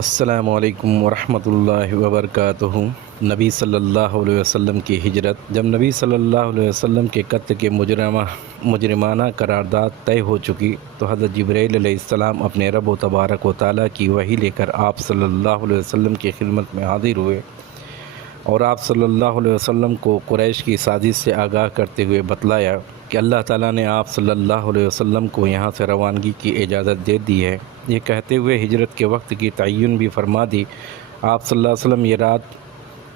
السلام علیکم ورحمۃ اللہ وبرکاتہ۔ نبی صلی اللہ علیہ وسلم کی ہجرت۔ جب نبی صلی اللہ علیہ وسلم کے قتل کے مجرمانہ قرارداد طے ہو چکی تو حضرت جبرائیل علیہ السلام اپنے رب و تبارک و تعالیٰ کی وحی لے کر آپ صلی اللہ علیہ وسلم کی خدمت میں حاضر ہوئے اور آپ صلی اللہ علیہ وسلم کو قریش کی سازش سے آگاہ کرتے ہوئے بتلایا کہ اللہ تعالیٰ نے آپ صلی اللہ علیہ وسلم کو یہاں سے روانگی کی اجازت دے دی ہے۔ یہ کہتے ہوئے ہجرت کے وقت کی تعین بھی فرما دی۔ آپ صلی اللہ علیہ وسلم یہ رات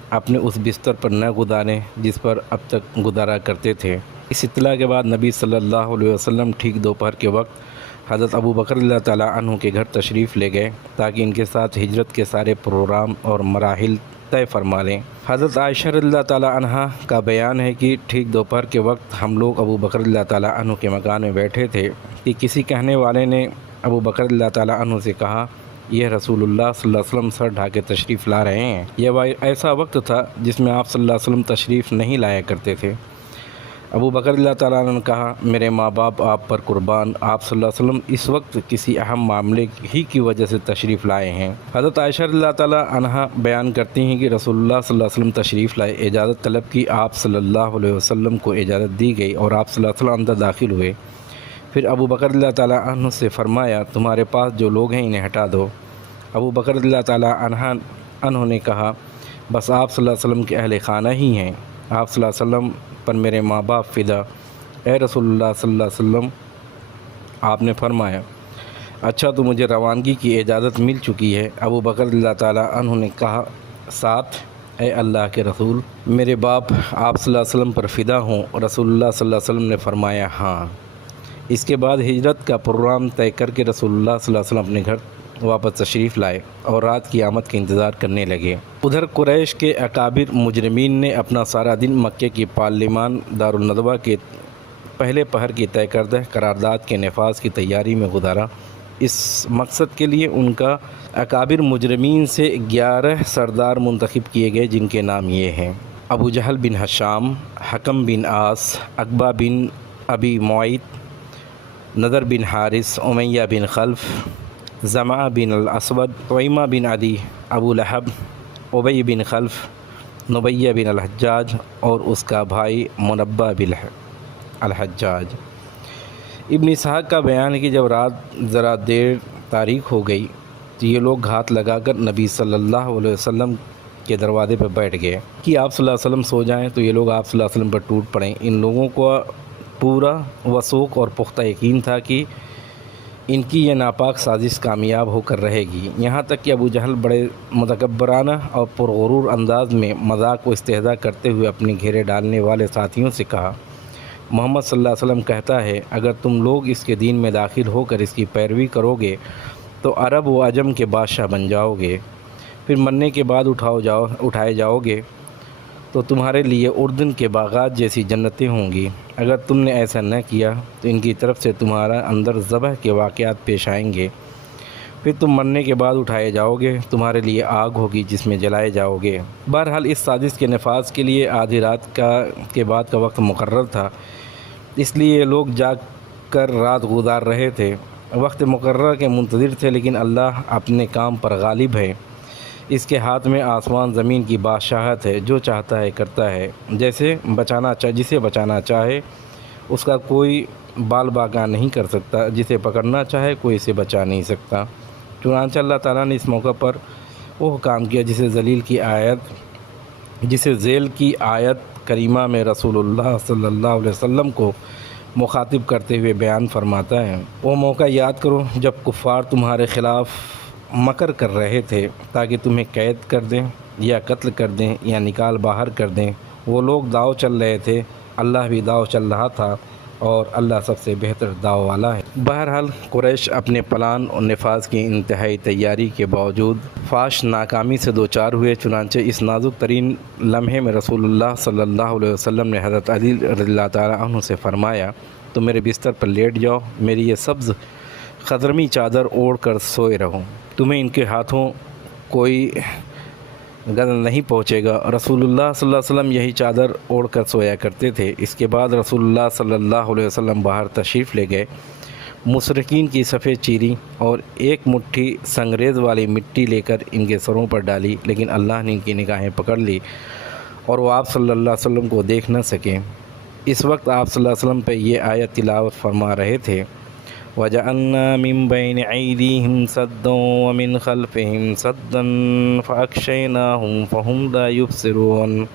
اپنے اس بستر پر نہ گزاریں جس پر اب تک گزارا کرتے تھے۔ اس اطلاع کے بعد نبی صلی اللہ علیہ وسلم ٹھیک دوپہر کے وقت حضرت ابو بکر اللہ تعالیٰ عنہ کے گھر تشریف لے گئے تاکہ ان کے ساتھ ہجرت کے سارے پروگرام اور مراحل طے فرما لیں۔ حضرت عائشہ رضی اللہ تعالیٰ عنہ کا بیان ہے کہ ٹھیک دوپہر کے وقت ہم لوگ ابو بکر اللہ تعالیٰ عنہ کے مکان میں بیٹھے تھے کہ کسی کہنے والے نے ابو بکر اللہ تعالیٰ عنہ سے کہا، یہ رسول اللہ صلی اللہ علیہ وسلم سر ڈھا کے تشریف لا رہے ہیں۔ یہ ایسا وقت تھا جس میں آپ صلی اللہ علیہ وسلم تشریف نہیں لایا کرتے تھے۔ ابو بکر اللہ تعالیٰ عنہ نے کہا، میرے ماں باپ آپ پر قربان، آپ صلی اللہ علیہ وسلم اس وقت کسی اہم معاملے ہی کی وجہ سے تشریف لائے ہیں۔ حضرت عائشہ رضی اللہ تعالیٰ عنہ بیان کرتی ہیں کہ رسول اللہ صلی اللہ علیہ وسلم تشریف لائے، اجازت طلب کی، آپ صلی اللہ علیہ وسلم کو اجازت دی گئی اور آپ صلی اللہ علیہ وسلم اندر داخل ہوئے۔ پھر ابو بکر اللہ تعالیٰ عنہ سے فرمایا، تمہارے پاس جو لوگ ہیں انہیں ہٹا دو۔ ابو بکر اللہ تعالیٰ عنہ نے کہا، بس آپ صلی اللہ علیہ وسلم کے اہل خانہ ہی ہیں، آپ صلی اللہ علیہ وسلم پر میرے ماں باپ فدا۔ اے رسول اللہ صلی اللہ علیہ وسلم، آپ نے فرمایا، اچھا تو مجھے روانگی کی اجازت مل چکی ہے۔ ابو بکر اللہ تعالیٰ عنہ نے کہا ساتھ، اے اللہ کے رسول، میرے باپ آپ صلی اللہ علیہ وسلم پر فدا ہوں۔ رسول اللہ صلی اللہ علیہ وسلم نے فرمایا ہاں۔ اس کے بعد ہجرت کا پروگرام طے کر کے رسول اللہ صلی اللہ علیہ وسلم اپنے گھر واپس تشریف لائے اور رات کی آمد کا انتظار کرنے لگے۔ ادھر قریش کے اکابر مجرمین نے اپنا سارا دن مکے کی پارلیمان دارالندوہ کے پہلے پہر کی طے کردہ قرارداد کے نفاذ کی تیاری میں گزارا۔ اس مقصد کے لیے ان کا اکابر مجرمین سے 11 سردار منتخب کیے گئے، جن کے نام یہ ہیں: ابو جہل بن ہشام، حکم بن عاص، عقبہ بن ابی معیط، نضر بن حارث، امیہ بن خلف، زمعہ بن الاسود، طعیمہ بن عدی، ابو لہب، ابی بن خلف، نبیہ بن الحجاج اور اس کا بھائی منبہ بن الحجاج۔ ابن اسحاق کا بیان ہے کہ جب رات ذرا دیر تاریک ہو گئی تو یہ لوگ گھات لگا کر نبی صلی اللہ علیہ وسلم کے دروازے پر بیٹھ گئے کہ آپ صلی اللہ علیہ وسلم سو جائیں، تو یہ لوگ آپ صلی اللہ علیہ وسلم پر ٹوٹ پڑیں۔ ان لوگوں کو پورا وثوق اور پختہ یقین تھا کہ ان کی یہ ناپاک سازش کامیاب ہو کر رہے گی، یہاں تک کہ ابو جہل بڑے متکبرانہ اور پرغرور انداز میں مذاق و استہزاء کرتے ہوئے اپنے گھیرے ڈالنے والے ساتھیوں سے کہا، محمد صلی اللہ علیہ وسلم کہتا ہے، اگر تم لوگ اس کے دین میں داخل ہو کر اس کی پیروی کرو گے تو عرب و عجم کے بادشاہ بن جاؤ گے، پھر مرنے کے بعد اٹھائے جاؤ گے تو تمہارے لیے اردن کے باغات جیسی جنتیں ہوں گی۔ اگر تم نے ایسا نہ کیا تو ان کی طرف سے تمہارا اندر ذبح کے واقعات پیش آئیں گے، پھر تم مرنے کے بعد اٹھائے جاؤ گے، تمہارے لیے آگ ہوگی جس میں جلائے جاؤ گے۔ بہرحال اس سازش کے نفاذ کے لیے آدھی رات کے بعد کا وقت مقرر تھا، اس لیے یہ لوگ جاگ کر رات گزار رہے تھے۔ وقت مقرر کے منتظر تھے، لیکن اللہ اپنے کام پر غالب ہے۔ اس کے ہاتھ میں آسمان زمین کی بادشاہت ہے، جو چاہتا ہے کرتا ہے، جسے بچانا چاہے اس کا کوئی بال باقا نہیں کر سکتا، جسے پکڑنا چاہے کوئی اسے بچا نہیں سکتا۔ چنانچہ اللہ تعالیٰ نے اس موقع پر وہ کام کیا جسے ذیل کی آیت کریمہ میں رسول اللہ صلی اللہ علیہ وسلم کو مخاطب کرتے ہوئے بیان فرماتا ہے۔ وہ موقع یاد کرو جب کفار تمہارے خلاف مکر کر رہے تھے تاکہ تمہیں قید کر دیں یا قتل کر دیں یا نکال باہر کر دیں۔ وہ لوگ داؤ چل رہے تھے، اللہ بھی داؤ چل رہا تھا اور اللہ سب سے بہتر داؤ والا ہے۔ بہرحال قریش اپنے پلان اور نفاذ کی انتہائی تیاری کے باوجود فاش ناکامی سے دوچار ہوئے۔ چنانچہ اس نازک ترین لمحے میں رسول اللہ صلی اللہ علیہ وسلم نے حضرت علی رضی اللہ تعالیٰ عنہ سے فرمایا، تم میرے بستر پر لیٹ جاؤ، میری یہ سبز خضرمی چادر اوڑھ کر سوئے رہو، تمہیں ان کے ہاتھوں کوئی غضب نہیں پہنچے گا۔ رسول اللہ صلی اللہ علیہ وسلم یہی چادر اوڑھ کر سویا کرتے تھے۔ اس کے بعد رسول اللہ صلی اللہ علیہ وسلم باہر تشریف لے گئے مشرکین کی صفیں چیری اور ایک مٹھی سنگریز والی مٹی لے کر ان کے سروں پر ڈالی، لیکن اللہ نے ان کی نگاہیں پکڑ لی اور وہ آپ صلی اللہ علیہ وسلم کو دیکھ نہ سکے۔ اس وقت آپ صلی اللہ علیہ وسلم پہ یہ آیت تلاوت فرما رہے تھے، وَجَعَلْنَا مِن بَيْنِ أَيْدِيهِمْ سَدًّا وَمِنْ خَلْفِهِمْ سَدًّا فَأَغْشَيْنَاهُمْ فَهُمْ لَا يُبْصِرُونَ۔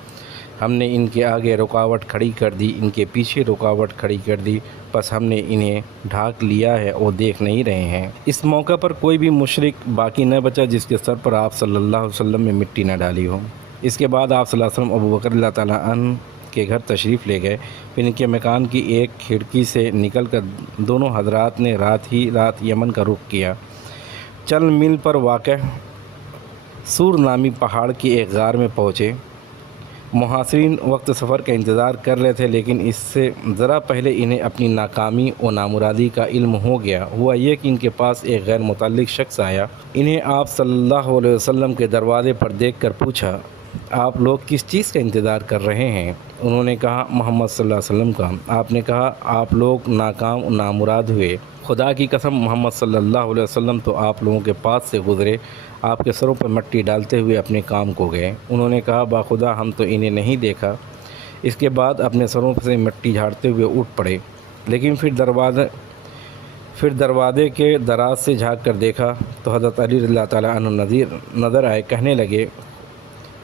ہم نے ان کے آگے رکاوٹ کھڑی کر دی، ان کے پیچھے رکاوٹ کھڑی کر دی، پس ہم نے انہیں ڈھانک لیا ہے اور دیکھ نہیں رہے ہیں۔ اس موقع پر کوئی بھی مشرک باقی نہ بچا جس کے سر پر آپ صلی اللہ علیہ وسلم نے مٹی نہ ڈالی ہو۔ اس کے بعد آپ صلی اللہ علیہ وسلم ابوبکر اللہ تعالیٰ عنہ کے گھر تشریف لے گئے، پھر ان کے مکان کی ایک کھڑکی سے نکل کر دونوں حضرات نے رات یمن کا رخ کیا۔ چند میل پر واقع سور نامی پہاڑ کی ایک غار میں پہنچے۔ محاصرین وقت سفر کا انتظار کر رہے تھے، لیکن اس سے ذرا پہلے انہیں اپنی ناکامی و نامرادی کا علم ہو گیا۔ ہوا یہ کہ ان کے پاس ایک غیر متعلق شخص آیا، انہیں آپ صلی اللہ علیہ وسلم کے دروازے پر دیکھ کر پوچھا، آپ لوگ کس چیز کا انتظار کر رہے ہیں؟ انہوں نے کہا، محمد صلی اللہ علیہ وسلم کا۔ آپ نے کہا، آپ لوگ ناکام و نامراد ہوئے، خدا کی قسم محمد صلی اللہ علیہ وسلم تو آپ لوگوں کے پاس سے گزرے، آپ کے سروں پر مٹی ڈالتے ہوئے اپنے کام کو گئے۔ انہوں نے کہا، باخدا ہم تو انہیں نہیں دیکھا۔ اس کے بعد اپنے سروں سے مٹی جھاڑتے ہوئے اٹھ پڑے، لیکن پھر دروازے کے دراز سے جھانک کر دیکھا تو حضرت علی رضی اللہ تعالیٰ عنہ نظر آئے۔ کہنے لگے،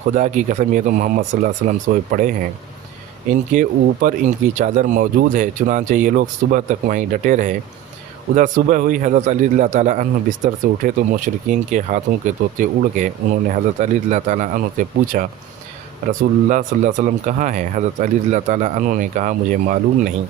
خدا کی قسم یہ تو محمد صلی اللہ علیہ وسلم سوئے پڑے ہیں، ان کے اوپر ان کی چادر موجود ہے۔ چنانچہ یہ لوگ صبح تک وہیں ڈٹے رہے۔ ادھر صبح ہوئی، حضرت علی رضی اللہ تعالیٰ عنہ بستر سے اٹھے تو مشرکین کے ہاتھوں کے طوطے اڑ گئے۔ انہوں نے حضرت علی رضی اللہ تعالیٰ عنہ سے پوچھا، رسول اللہ صلی اللہ علیہ وسلم کہاں ہیں؟ حضرت علی رضی اللہ تعالیٰ عنہ نے کہا، مجھے معلوم نہیں۔